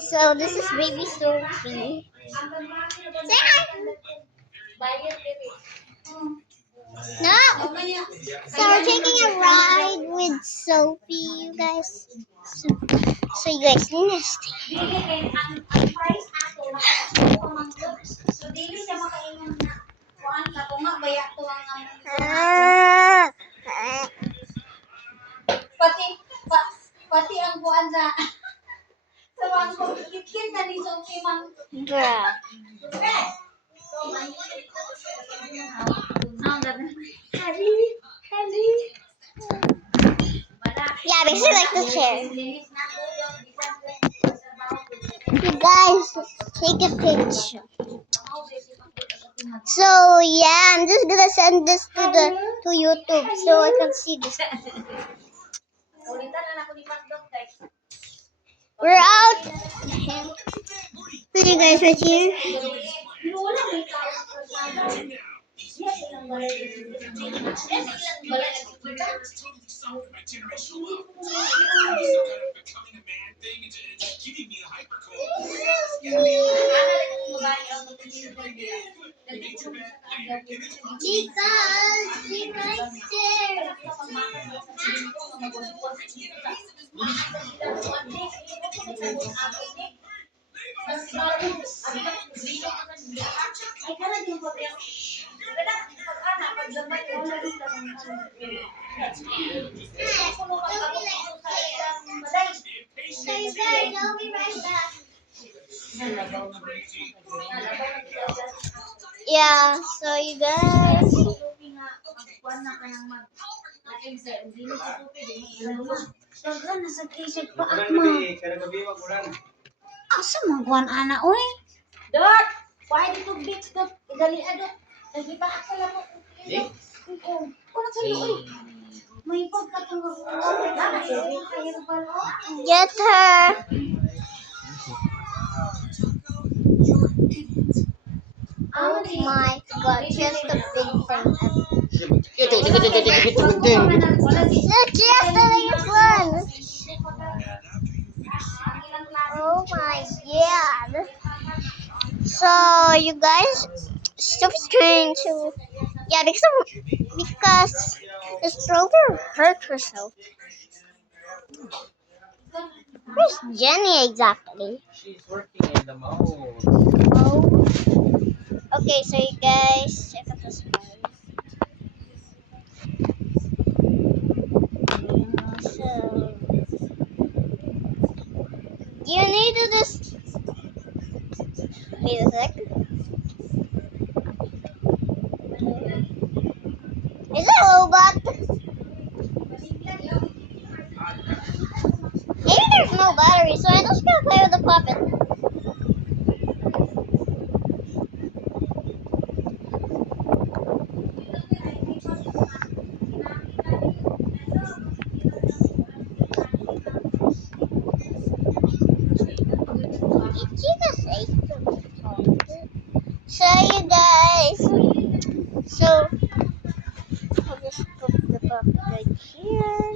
So this is baby Sophie. Say hi. No. So we're taking a ride with Sophie, you guys. So you guys need to stay. Pati ang buwan sa bangko kitkit na ni Sophie man. Bruh. Yeah, basically like the chair. You guys, take a picture. So yeah, I'm just gonna send this to YouTube so I can see this. We're out. See you guys right here. So you guys, I'll be right back. Yeah, so you guys. Asa magwan ana oy? Dot, why dito bits dot dali adot. Lagi pa akala mo. Oh, ano sa oy? May pagkatulog. Get her. Oh my god, just a big thing. Look, just having fun. Oh my god. So you guys, Sophie's trying to, yeah, because the stroller hurt herself. Where's Jenny exactly? She's working in the mall. Oh. Okay, so you guys check out this one. So you need to just wait a sec. Is it a robot? Maybe there's no battery, so I'm just gonna play with the puppet. Did you just say something? So you guys, so I'll just put the puppet right here.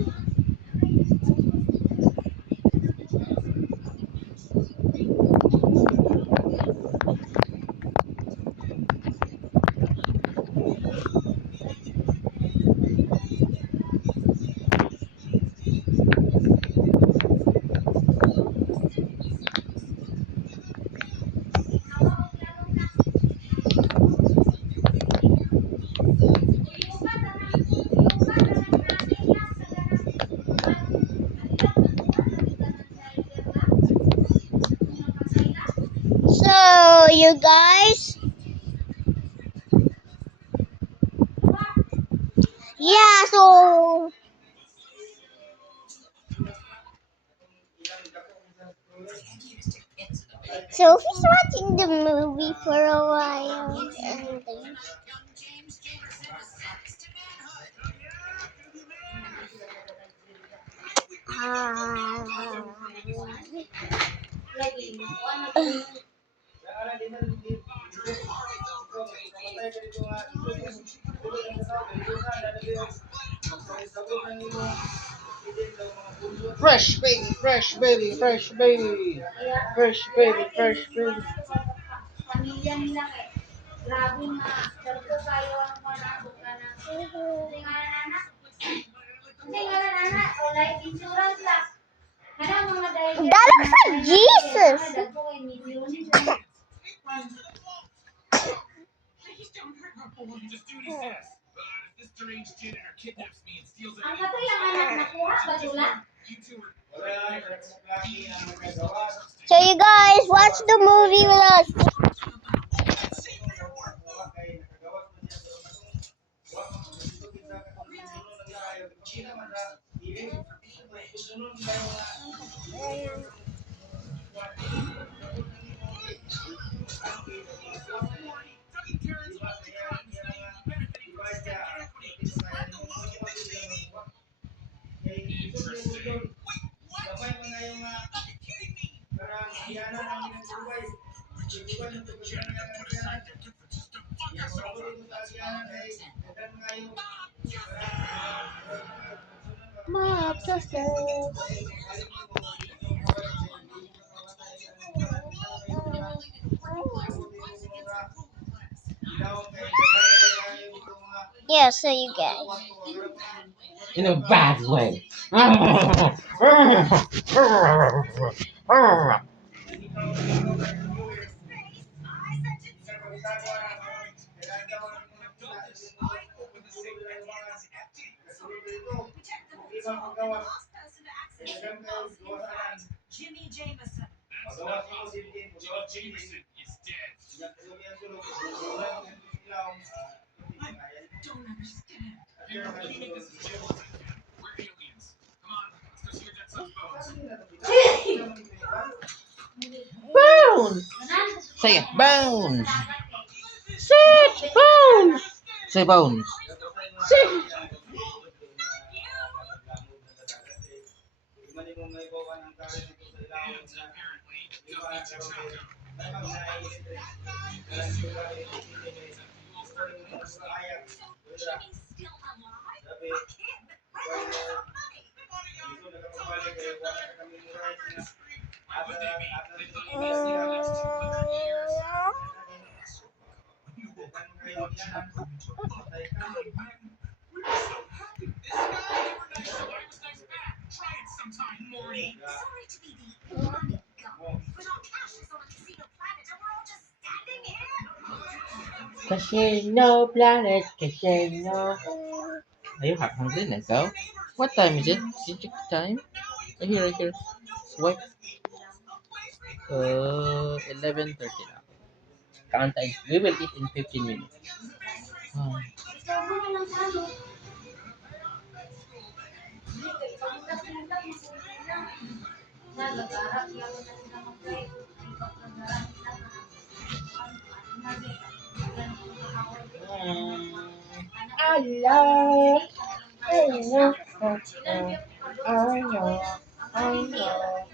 So you guys, yeah, so Sophie's watching the movie for a while and then Fresh baby, fresh baby, fresh baby. Fresh baby, fresh baby. Pamilya nila kay grabe nga dagko kayo ang manabot ka na. Kasi nga nana. Kasi nga nana, o life insurance lang. Kana mga dahil That looks like Jesus. dagko kay milyon sila. Ang katoy ang anak nakuha ba sila? So you guys watch the movie with us. Yeah, so you guys. In a bad way. Jimmy Jameson. Don't understand. Bones! Say it, bones! Sit, bones! Say bones. Sit. Jimmy's still alive? I can't. Where did he get some money? Sorry to be the money guy, but our cash is on a casino planet and we're all just standing here. Casino planet, casino. Are you hungry, Nico? What time is it? Did you check the time? Right here. Swipe. 11:30 now. Count time. We will eat in 15 minutes. Ah. Allah. I know.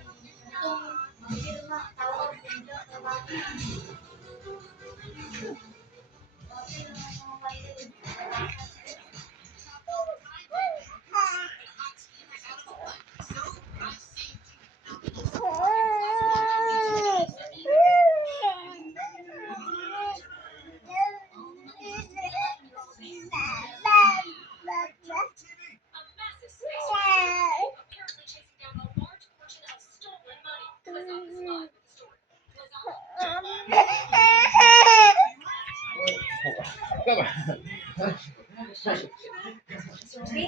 A massive space race apparently chasing down a large portion of stolen money. Let's not spot with the story.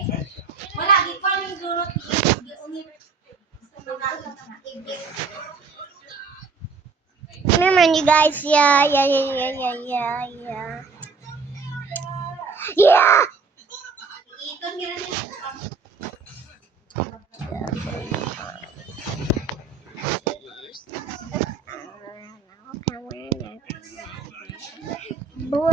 Wala, di ko yung durot. Remember, you guys. Yeah. Iton nila nila. Bro.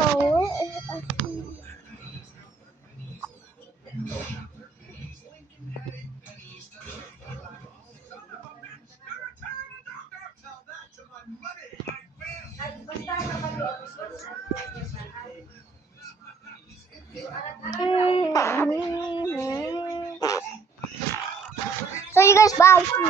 So you guys. Bye.